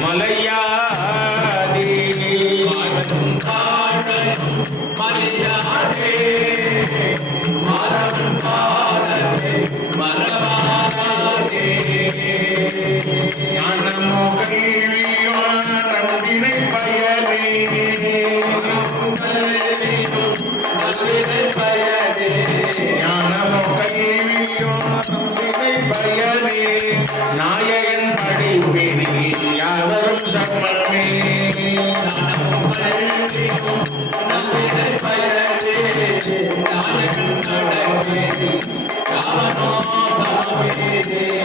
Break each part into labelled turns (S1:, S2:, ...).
S1: மலையாதே.
S2: மரம் தாழ்வதும் மரியாதே பாடலே மறவாதே
S1: கொள்கை பயனே நாயகன் படிப்பினில் யாவரும் சமமே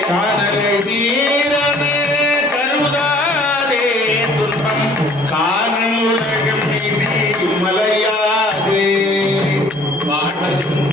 S1: காணலை தீரனே கருதாதே துன்பம் காணும் உலகம் மலையாதே.
S2: வாழ்வதும்